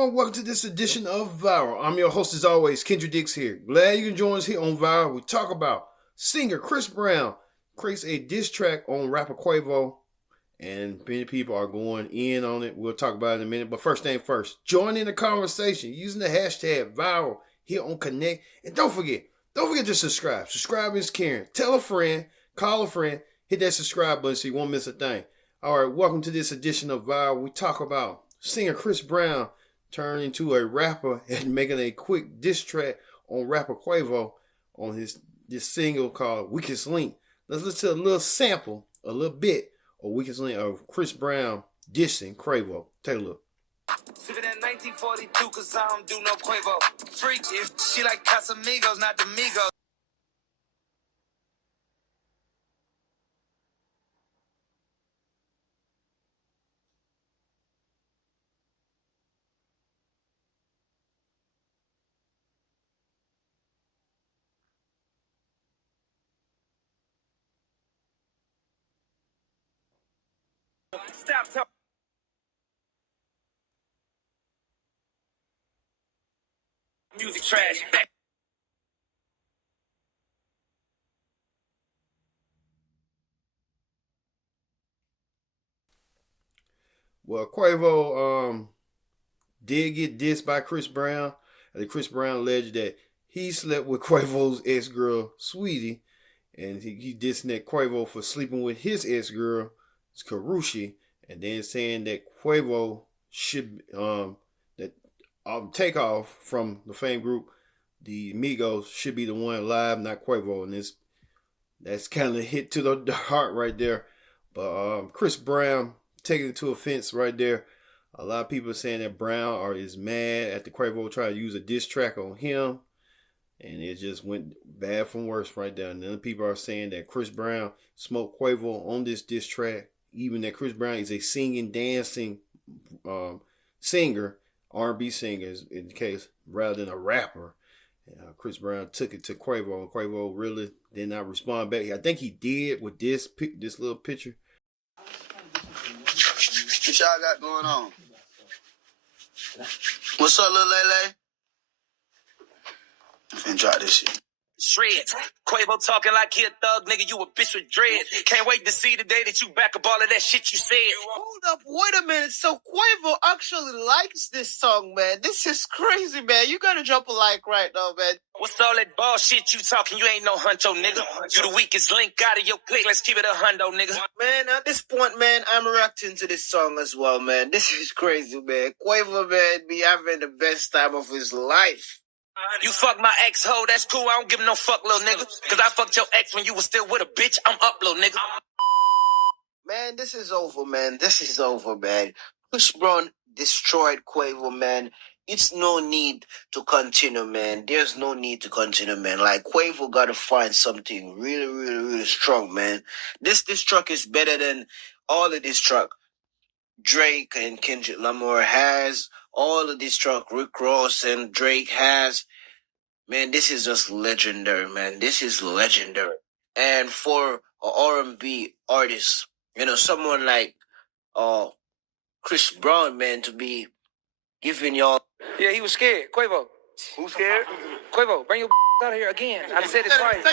everyone? Welcome to this edition of Viral. I'm your host as always, Kendra Dix here. Glad you can join us here on Viral. We talk about singer Chris Brown creates a diss track on rapper Quavo, and many people are going in on it. We'll talk about it in a minute. But first thing first, join in the conversation using the hashtag Viral here on Connect. And don't forget to subscribe. Subscribe is caring. Tell a friend, call a friend, hit that subscribe button so you won't miss a thing. All right, welcome to this edition of Viral. We talk about singer Chris Brown turned into a rapper and making a quick diss track on rapper Quavo on this single called Weakest Link. Let's listen to a little sample, a little bit of Weakest Link of Chris Brown dissing Quavo. Take a look. Sippin' that 1942 cause I don't do no Quavo. Freak if she like Casamigos, not the Migos. Stop talking. Music trash. Well, Quavo did get dissed by Chris Brown. And Chris Brown alleged that he slept with Quavo's ex-girl, Sweetie, and he dissed that Quavo for sleeping with his ex-girl, Karushi, and then saying that Quavo should that Takeoff from the fame group, the Migos, should be the one live, not Quavo, and that's kind of hit to the heart right there. But Chris Brown taking it to offense right there. A lot of people are saying that Brown is mad at the Quavo trying to use a diss track on him, and it just went bad from worse right there. And then people are saying that Chris Brown smoked Quavo on this diss track, even that Chris Brown is a singing, dancing singer, R&B singer in the case, rather than a rapper. Chris Brown took it to Quavo, and Quavo really did not respond back. I think he did with this little picture. What y'all got going on? What's up, little Lele? I'm finna drop this shit. Shreds. Quavo talking like he a thug, nigga, you a bitch with dread. Can't wait to see the day that you back up all of that shit you said. Hold up, wait a minute. So Quavo actually likes this song, man. This is crazy, man. You gotta drop a like right now, man. What's all that bullshit you talking? You ain't no huncho, nigga. You the weakest link out of your clique. Let's keep it a hundo, nigga. Man, at this point, man, I'm reacting to this song as well, man. This is crazy, man. Quavo, man, be having the best time of his life. You fuck my ex-hoe, that's cool. I don't give no fuck, little nigga. Cause I fucked your ex when you was still with a bitch. I'm up, little nigga. Man, this is over, man. This is over, man. Chris Brown destroyed Quavo, man. It's no need to continue, man. There's no need to continue, man. Like, Quavo gotta find something really, really, really strong, man. This track is better than all of this track Drake and Kendrick Lamar has. All of this track Rick Ross and Drake has. Man, this is just legendary, man. This is legendary. And for an R&B artist, someone like Chris Brown, man, to be giving y'all... Yeah, he was scared. Quavo. Who's scared? Quavo, bring your out of here again. I said it twice.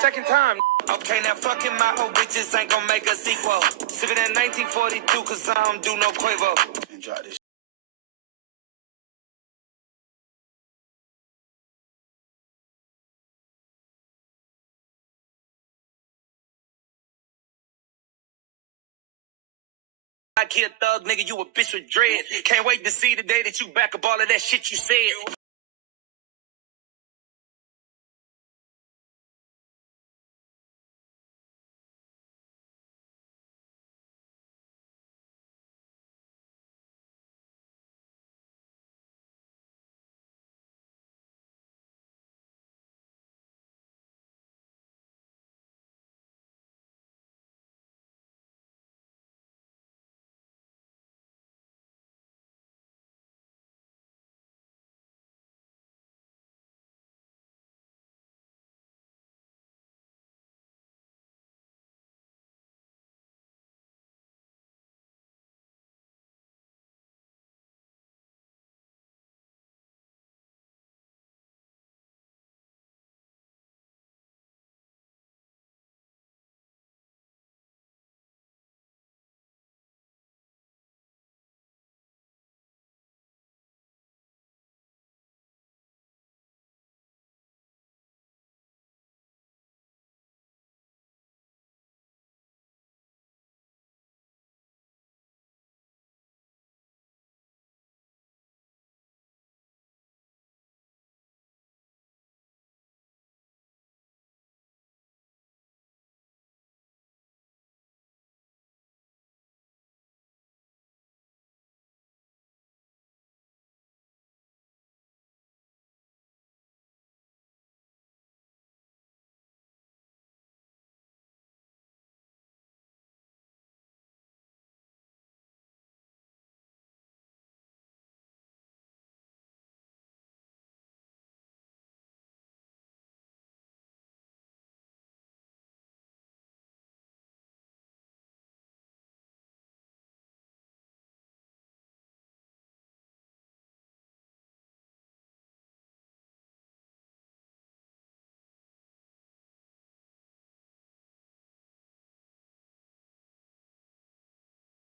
Second time. Okay, now fucking my old bitches ain't gonna make a sequel. Sippin' that 1942 cause I don't do no Quavo. And drop this. Like he a thug, nigga, you a bitch with dread. Can't wait to see the day that you back up all of that shit you said.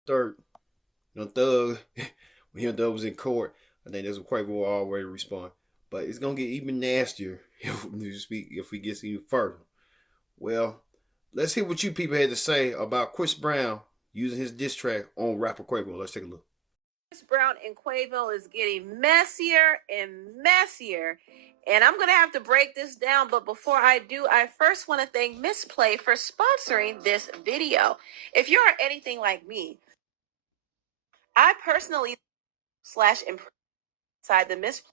Third, Thug, when Young Thug was in court, I think that's what Quavo already respond. But it's gonna get even nastier if we get even further. Well, let's hear what you people had to say about Chris Brown using his diss track on rapper Quavo. Let's take a look. Chris Brown and Quavo is getting messier and messier. And I'm going to have to break this down. But before I do, I first want to thank Misplay for sponsoring this video. If you are anything like me, I personally /inside the Misplay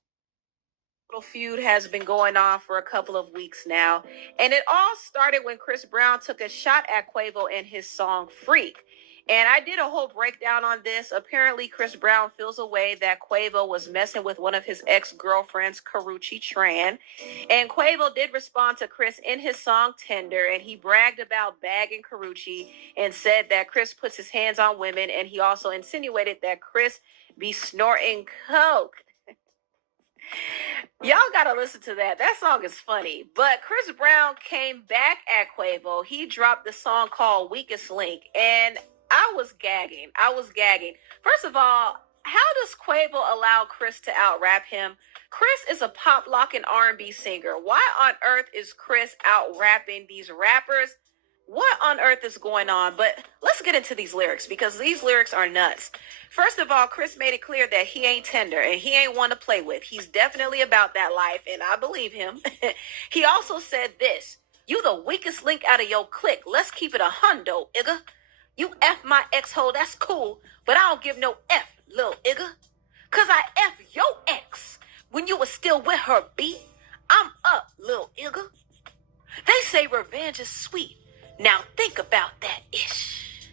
feud has been going on for a couple of weeks now. And it all started when Chris Brown took a shot at Quavo in his song Freak. And I did a whole breakdown on this. Apparently, Chris Brown feels a way that Quavo was messing with one of his ex-girlfriends, Karrueche Tran. And Quavo did respond to Chris in his song Tender, and he bragged about bagging Karrueche and said that Chris puts his hands on women, and he also insinuated that Chris be snorting coke. Y'all gotta listen to that. That song is funny. But Chris Brown came back at Quavo. He dropped the song called Weakest Link, and I was gagging. First of all, how does Quavo allow Chris to out-rap him? Chris is a pop lock and R&B singer. Why on earth is Chris out-rapping these rappers? What on earth is going on? But let's get into these lyrics, because these lyrics are nuts. First of all, Chris made it clear that he ain't tender and he ain't one to play with. He's definitely about that life, and I believe him. He also said this: "You the weakest link out of your clique. Let's keep it a hundo, igga. You F my ex-hoe, that's cool, but I don't give no F, little igga. Cause I F your ex when you was still with her, B. I'm up, little igga. They say revenge is sweet. Now think about that ish.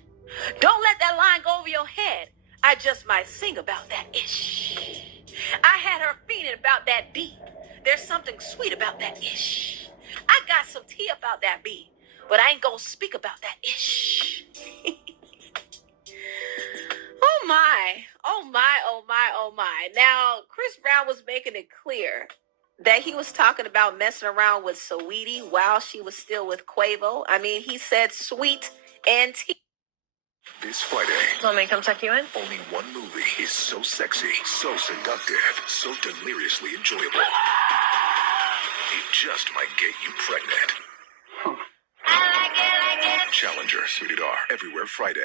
Don't let that line go over your head. I just might sing about that ish. I had her feeling about that B. There's something sweet about that ish. I got some tea about that B, but I ain't gonna speak about that ish." Oh my, oh my, oh my, oh my. Now, Chris Brown was making it clear that he was talking about messing around with Saweetie while she was still with Quavo. I mean, he said sweet and tea. This Friday, Want me to come check you in? only one movie is so sexy, so seductive, so deliriously enjoyable. It just might get you pregnant. I like it. Challenger, rated R, everywhere Friday.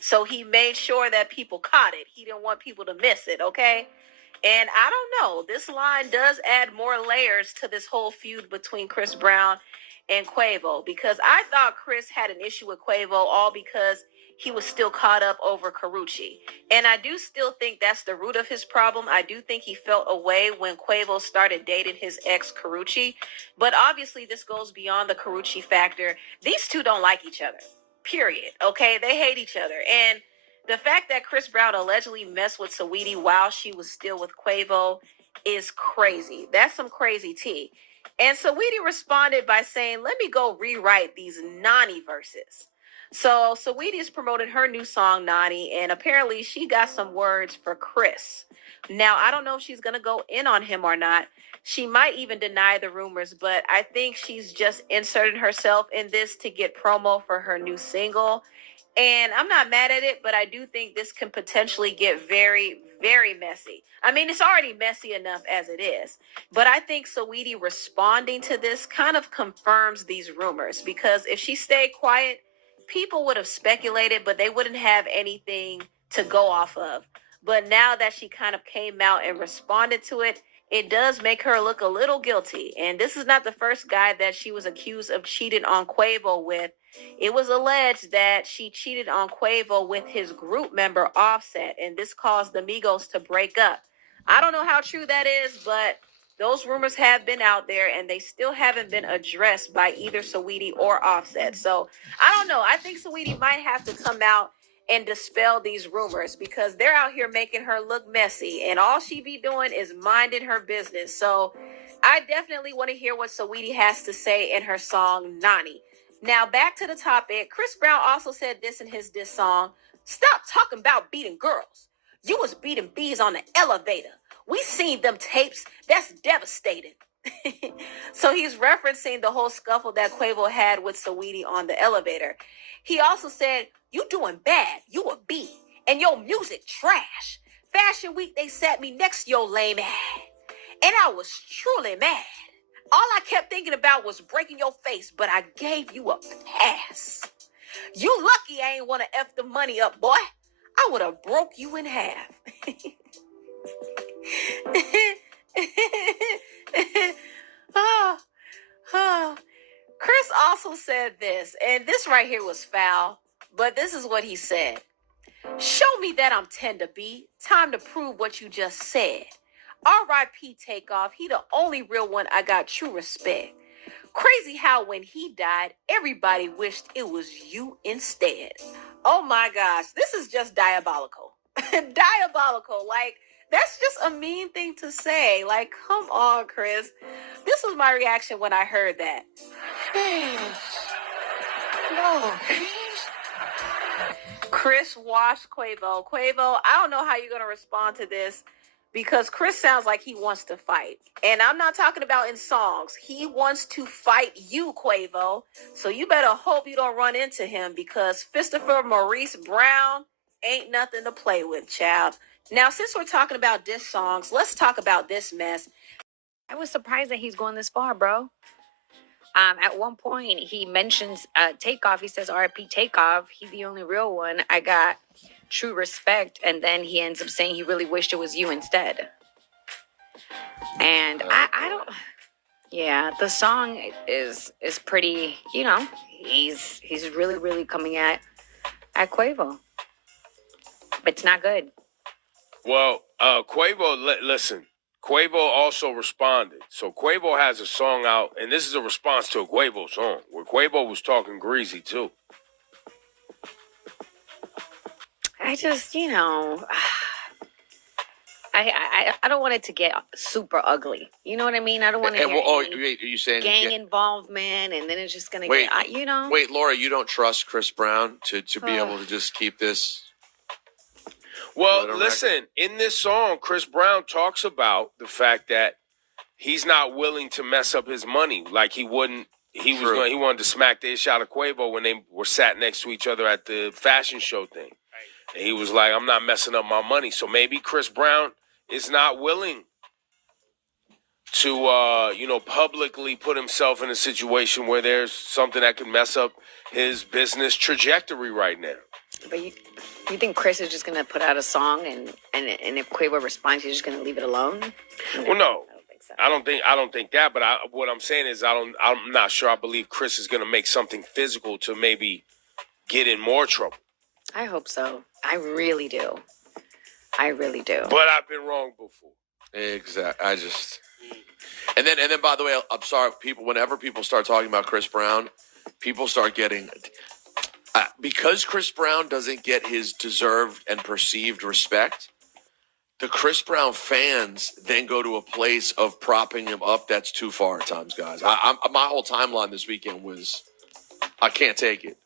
So he made sure that people caught it. He didn't want people to miss it, okay? And I don't know, this line does add more layers to this whole feud between Chris Brown and Quavo, because I thought Chris had an issue with Quavo all because he was still caught up over Karrueche. And I do still think that's the root of his problem. I do think he felt away when Quavo started dating his ex Karrueche. But obviously this goes beyond the Karrueche factor. These two don't like each other, period. Okay, they hate each other. And the fact that Chris Brown allegedly messed with Saweetie while she was still with Quavo is crazy. That's some crazy tea. And Saweetie responded by saying, "Let me go rewrite these Nani verses." So Saweetie is promoting her new song, Nani, and apparently she got some words for Chris. Now, I don't know if she's going to go in on him or not. She might even deny the rumors, but I think she's just inserting herself in this to get promo for her new single. And I'm not mad at it, but I do think this can potentially get very, very messy. I mean, it's already messy enough as it is. But I think Saweetie responding to this kind of confirms these rumors, because if she stayed quiet, people would have speculated, but they wouldn't have anything to go off of. But now that she kind of came out and responded to it, it does make her look a little guilty. And this is not the first guy that she was accused of cheating on Quavo with. It was alleged that she cheated on Quavo with his group member Offset, and this caused the Migos to break up. I don't know how true that is, but those rumors have been out there, and they still haven't been addressed by either Saweetie or Offset. So I don't know. I think Saweetie might have to come out and dispel these rumors, because they're out here making her look messy, and all she be doing is minding her business. So I definitely want to hear what Saweetie has to say in her song Nani. Now, back to the topic. Chris Brown also said this in his diss song: "Stop talking about beating girls. You was beating bees on the elevator. We seen them tapes. That's devastating." So he's referencing the whole scuffle that Quavo had with Saweetie on the elevator. He also said, "You doing bad. You a B. And your music trash. Fashion Week, they sat me next to your lame ass. And I was truly mad. All I kept thinking about was breaking your face, but I gave you a pass. You lucky I ain't want to F the money up, boy. I would have broke you in half." Chris also said this, and this right here was foul, but this is what he said. "Show me that I'm tender, B. Time to prove what you just said. R.I.P. Takeoff. He the only real one I got true respect. Crazy how when he died, everybody wished it was you instead." Oh my gosh, this is just diabolical. Diabolical. Like, that's just a mean thing to say. Like, come on, Chris. This was my reaction when I heard that. No. Chris washed Quavo. Quavo, I don't know how you're going to respond to this, because Chris sounds like he wants to fight. And I'm not talking about in songs. He wants to fight you, Quavo. So you better hope you don't run into him, because Christopher Maurice Brown ain't nothing to play with, child. Now, since we're talking about diss songs, let's talk about this mess. I was surprised that he's going this far, bro. At one point, he mentions Takeoff. He says, "R.I.P. Takeoff. He's the only real one I got true respect." And then he ends up saying he really wished it was you instead. And I don't. Yeah, the song is pretty. You know, he's really coming at Quavo. It's not good. Well, Quavo, listen. Quavo also responded. So Quavo has a song out, and this is a response to a Quavo song, where Quavo was talking greasy, too. I just, you know, I don't want it to get super ugly. You know what I mean? I don't want to hear wait, are you saying gang involvement, and then it's just going to get, you know? Wait, Laura, you don't trust Chris Brown to be able to just keep this? Well, listen, in this song, Chris Brown talks about the fact that he's not willing to mess up his money. Like he wanted to smack the ish out of Quavo when they were sat next to each other at the fashion show thing. And he was like, "I'm not messing up my money." So maybe Chris Brown is not willing to, publicly put himself in a situation where there's something that could mess up his business trajectory right now. But you think Chris is just going to put out a song and if Quavo responds, he's just going to leave it alone? Well, no. I don't think that, but what I'm saying is I'm not sure. I believe Chris is going to make something physical to maybe get in more trouble. I hope so. I really do. But I've been wrong before. Exactly. And then by the way, I'm sorry, whenever people start talking about Chris Brown, people start getting because Chris Brown doesn't get his deserved and perceived respect. The Chris Brown fans then go to a place of propping him up that's too far at times, guys. My whole timeline this weekend was, I can't take it.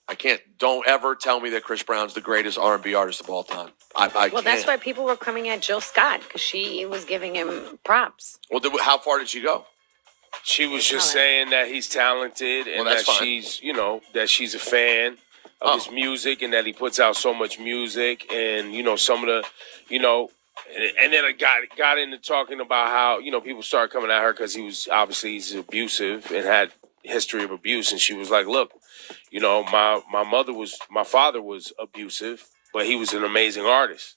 Don't ever tell me that Chris Brown's the greatest R&B artist of all time. I can't. That's why people were coming at Jill Scott, because she was giving him props. Well, how far did she go? She was just saying that he's talented and that she's a fan of his music and that he puts out so much music and, some of the, and then I got into talking about how, people started coming at her because he's abusive and had history of abuse. And she was like, look, my father was abusive, but he was an amazing artist.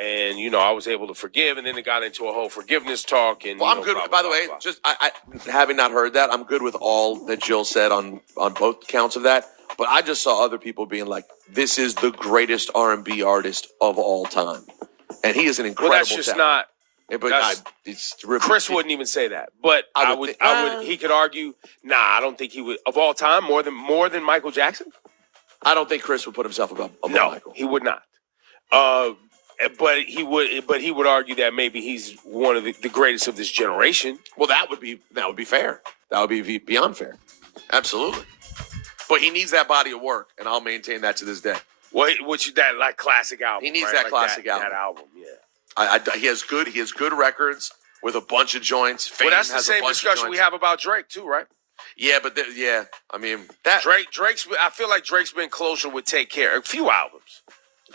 And, I was able to forgive. And then it got into a whole forgiveness talk. And I'm good. By the way, just I having not heard that, I'm good with all that Jill said on both counts of that. But I just saw other people being like, this is the greatest R&B artist of all time. And he is an incredible Well, that's just talent. Chris wouldn't even say that. But he could argue, I don't think he would, of all time, more than Michael Jackson. I don't think Chris would put himself above Michael. He would not. But he would argue that maybe he's one of the greatest of this generation. Well, that would be fair. That would be beyond fair. Absolutely. But he needs that body of work, and I'll maintain that to this day. Well, that classic album. He needs right? that classic album. That album, yeah. He has good records with a bunch of joints. Fame Well, that's the has a same bunch of discussion we joints. have about Drake too, right? Yeah, but I mean that Drake's. I feel like Drake's been closer with Take Care. A few albums.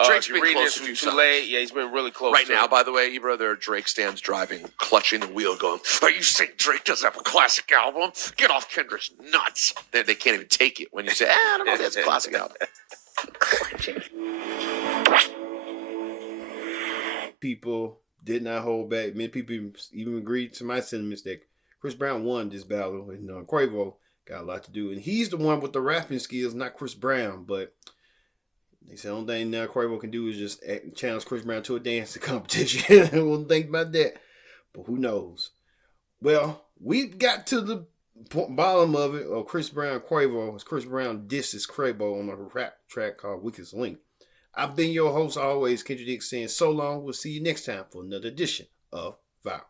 Drake's if you're been reading close this a few too times. late. Yeah, he's been really close. Right to now, it. by the way, Ebro, there are Drake stands driving, clutching the wheel, going, "Are you saying Drake doesn't have a classic album? Get off Kendra's nuts." They can't even take it when you say, "I don't know if he has a classic album." People did not hold back. Many people even agreed to my sentiments that Chris Brown won this battle, and Quavo got a lot to do. And he's the one with the rapping skills, not Chris Brown. But they said the only thing now Quavo can do is just challenge Chris Brown to a dancing competition. I won't think about that. But who knows? Well, we got to the bottom of it, of Chris Brown Quavo, as Chris Brown disses Quavo on a rap track called Weakest Link. I've been your host always, Kendrick Dick, saying so long. We'll see you next time for another edition of Viral.